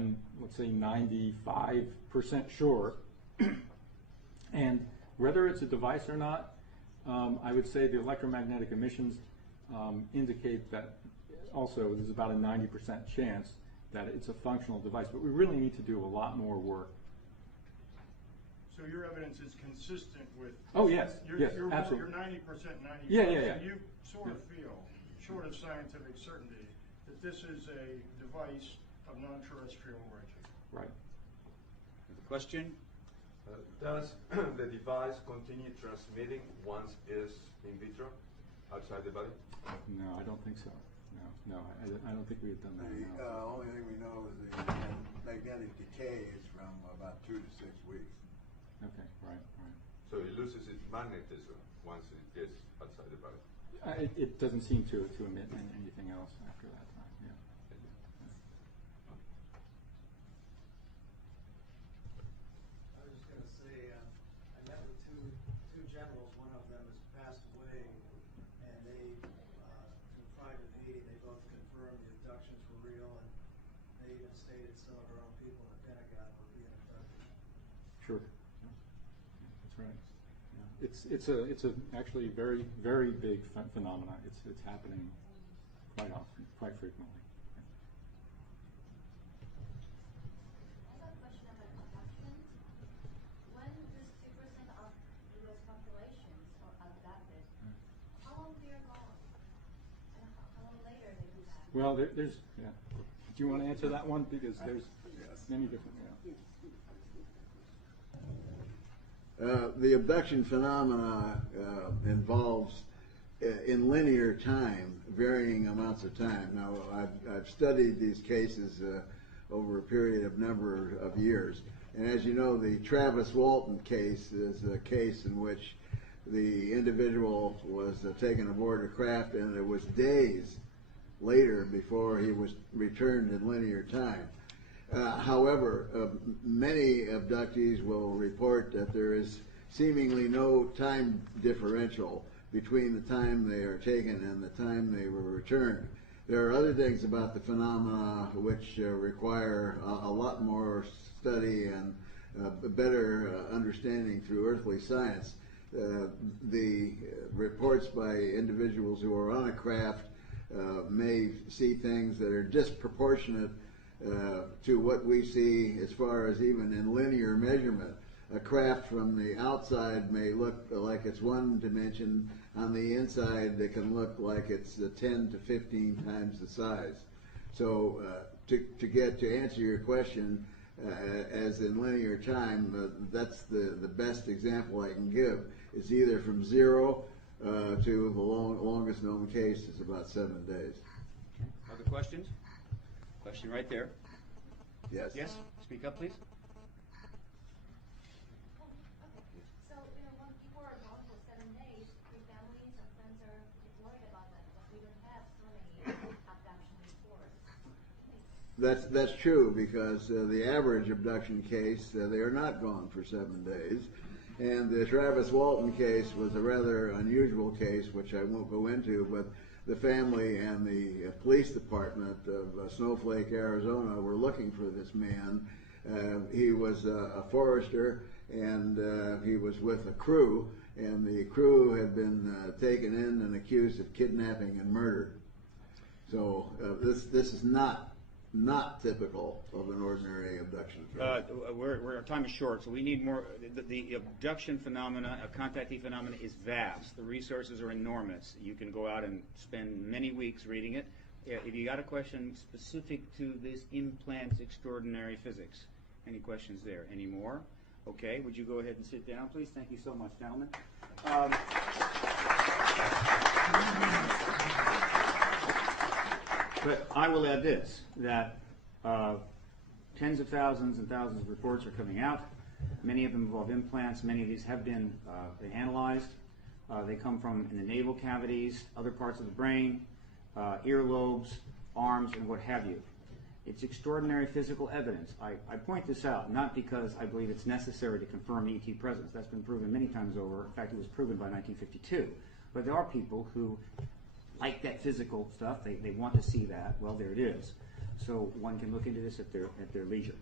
I'm, let's say, 95% sure. And whether it's a device or not, I would say the electromagnetic emissions indicate that also there's about a 90% chance that it's a functional device, but we really need to do a lot more work. So your evidence is consistent with... Oh, yes, yes, you're absolutely. You're 90%, 95%. Yeah. So you sort of feel, short of scientific certainty, that this is a device of non-terrestrial origin. Right. The question? Does the device continue transmitting once it's in vitro, outside the body? No, I don't think so. No, I don't think we have done that. The only thing we know is the magnetic decay is from about 2 to 6 weeks. Okay, right. So it loses its magnetism once it gets outside the body? It doesn't seem to emit anything else after that time, yeah. I was just going to say, I met with two generals. One of them has passed away, and they, in private meeting, they both confirmed the abductions were real, and they even stated some of our own people in the Pentagon were being abducted. Sure. Yeah, that's right. Yeah. It's actually very, very big phenomena. It's happening quite often, quite frequently. I have a question about abductions. When this 2% of U.S. populations are abducted, how long they are gone? And how long later they come back? Well, there's, yeah. Do you want to answer that one? Because there's many different, The abduction phenomena involves, in linear time, varying amounts of time. Now, I've studied these cases over a period of number of years. And as you know, the Travis Walton case is a case in which the individual was taken aboard a craft, and it was days later before he was returned in linear time. However, many abductees will report that there is seemingly no time differential between the time they are taken and the time they were returned. There are other things about the phenomena which require a lot more study and better understanding through earthly science. The reports by individuals who are on a craft may see things that are disproportionate to what we see as far as even in linear measurement. A craft from the outside may look like it's one dimension. On the inside, it can look like it's 10 to 15 times the size. So to answer your question, as in linear time, that's the best example I can give. It's either from 0 to the longest known case is about 7 days. Other questions? Question right there. Yes. Yes? Speak up, please. So, when people are gone for 7 days, your families and friends are worried about that, but we don't have so many abduction reports. That's true, because the average abduction case, they are not gone for 7 days. And the Travis Walton case was a rather unusual case, which I won't go into, but the family and the police department of Snowflake, Arizona, were looking for this man. He was a forester, and he was with a crew, and the crew had been taken in and accused of kidnapping and murder. So this is not typical of an ordinary abduction. Our time is short, so we need more. The abduction phenomena, contactee phenomena, is vast. The resources are enormous. You can go out and spend many weeks reading it. If you got a question specific to this implant's extraordinary physics, any questions there? Any more? Okay, would you go ahead and sit down, please? Thank you so much, gentlemen. But I will add this, that tens of thousands and thousands of reports are coming out. Many of them involve implants. Many of these have been analyzed. They come from in the navel cavities, other parts of the brain, earlobes, arms, and what have you. It's extraordinary physical evidence. I point this out not because I believe it's necessary to confirm ET presence. That's been proven many times over. In fact, it was proven by 1952. But there are people who like that physical stuff. They want to see that. Well, there it is. so one can look into this at their leisure.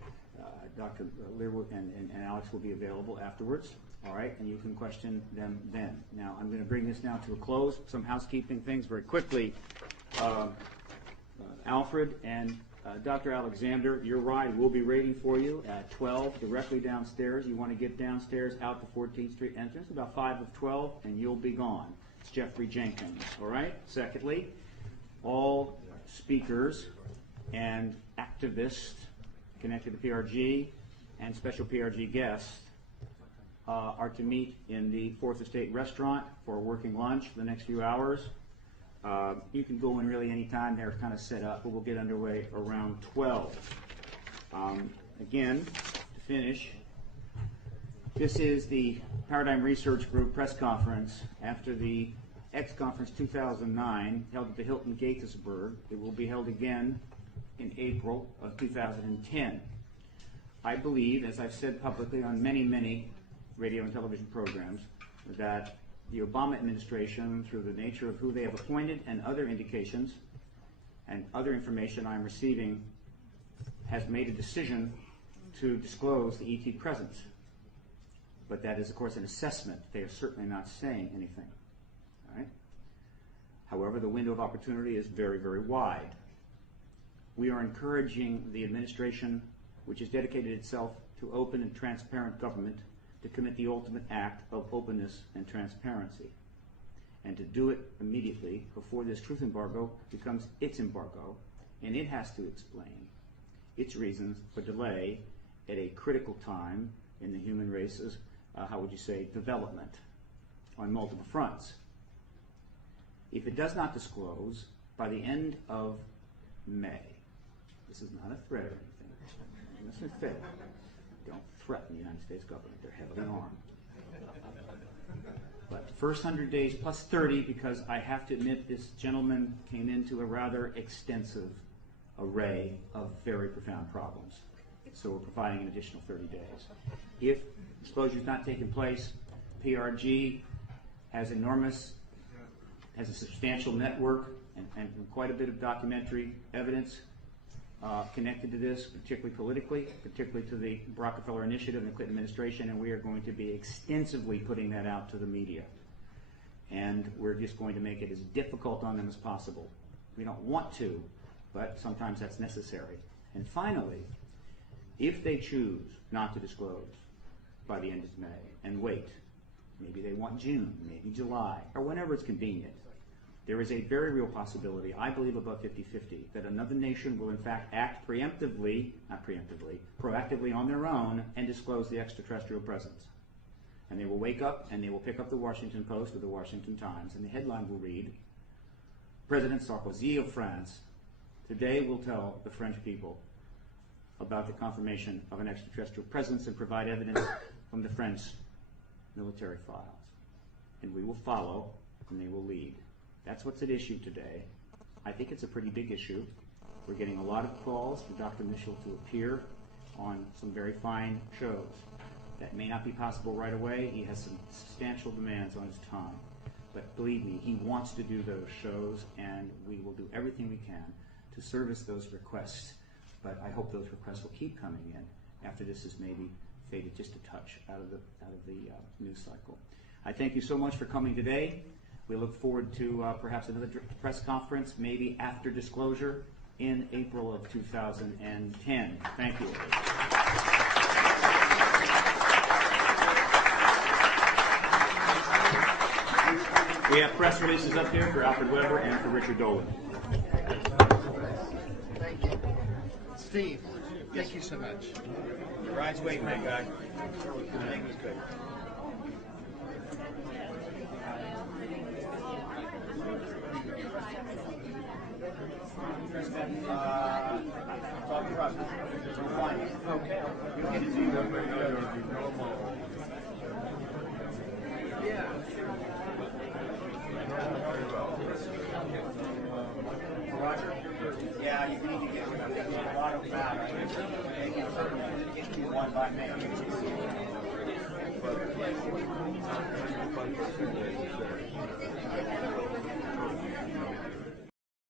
Dr. Learwood and Alex will be available afterwards, all right, and you can question them then. Now, I'm going to bring this now to a close. Some housekeeping things very quickly. Alfred and Dr. Alexander, your ride will be waiting for you at 12 directly downstairs. You want to get downstairs out the 14th Street entrance about 5 of 12, and you'll be gone. It's Jeffrey Jenkins, all right? Secondly, all speakers and activists connected to PRG and special PRG guests are to meet in the 4th Estate restaurant for a working lunch for the next few hours. You can go in really any time. They're kind of set up, but we'll get underway around 12. Again, to finish, this is the Paradigm Research Group press conference after the X Conference 2009 held at the Hilton Gaithersburg. It will be held again in April of 2010. I believe, as I've said publicly on many, many radio and television programs, that the Obama administration, through the nature of who they have appointed and other indications and other information I'm receiving, has made a decision to disclose the ET presence. But that is, of course, an assessment. They are certainly not saying anything. All right? However, the window of opportunity is very, very wide. We are encouraging the administration, which has dedicated itself to open and transparent government, to commit the ultimate act of openness and transparency, and to do it immediately before this truth embargo becomes its embargo, and it has to explain its reasons for delay at a critical time in the human race's, how would you say, development on multiple fronts. If it does not disclose by the end of May, this is not a threat or anything, this is fair. Don't threaten the United States government. They're heavily armed. But the first 100 days plus 30, because I have to admit this gentleman came into a rather extensive array of very profound problems. So we're providing an additional 30 days. If disclosure is not taking place, PRG has a substantial network and quite a bit of documentary evidence connected to this, particularly politically, particularly to the Rockefeller Initiative and the Clinton administration, and we are going to be extensively putting that out to the media. And we're just going to make it as difficult on them as possible. We don't want to, but sometimes that's necessary. And finally, if they choose not to disclose by the end of May and wait, maybe they want June, maybe July, or whenever it's convenient, there is a very real possibility, I believe above 50-50, that another nation will in fact act proactively on their own and disclose the extraterrestrial presence. And they will wake up and they will pick up the Washington Post or the Washington Times, and the headline will read, President Sarkozy of France today will tell the French people about the confirmation of an extraterrestrial presence and provide evidence from the French military files. And we will follow and they will lead. That's what's at issue today. I think it's a pretty big issue. We're getting a lot of calls for Dr. Mitchell to appear on some very fine shows. That may not be possible right away. He has some substantial demands on his time. But believe me, he wants to do those shows, and we will do everything we can to service those requests. But I hope those requests will keep coming in after this is maybe faded just a touch out of the news cycle. I thank you so much for coming today. We look forward to perhaps another press conference, maybe after disclosure, in April of 2010. Thank you. We have press releases up here for Alfred Weber and for Richard Dolan. Thank you. Steve, thank you so much. The ride's waiting, my guy. Everything was good. Roger. Yeah, you need to get rid of a lot of that. They can certainly get you one by May.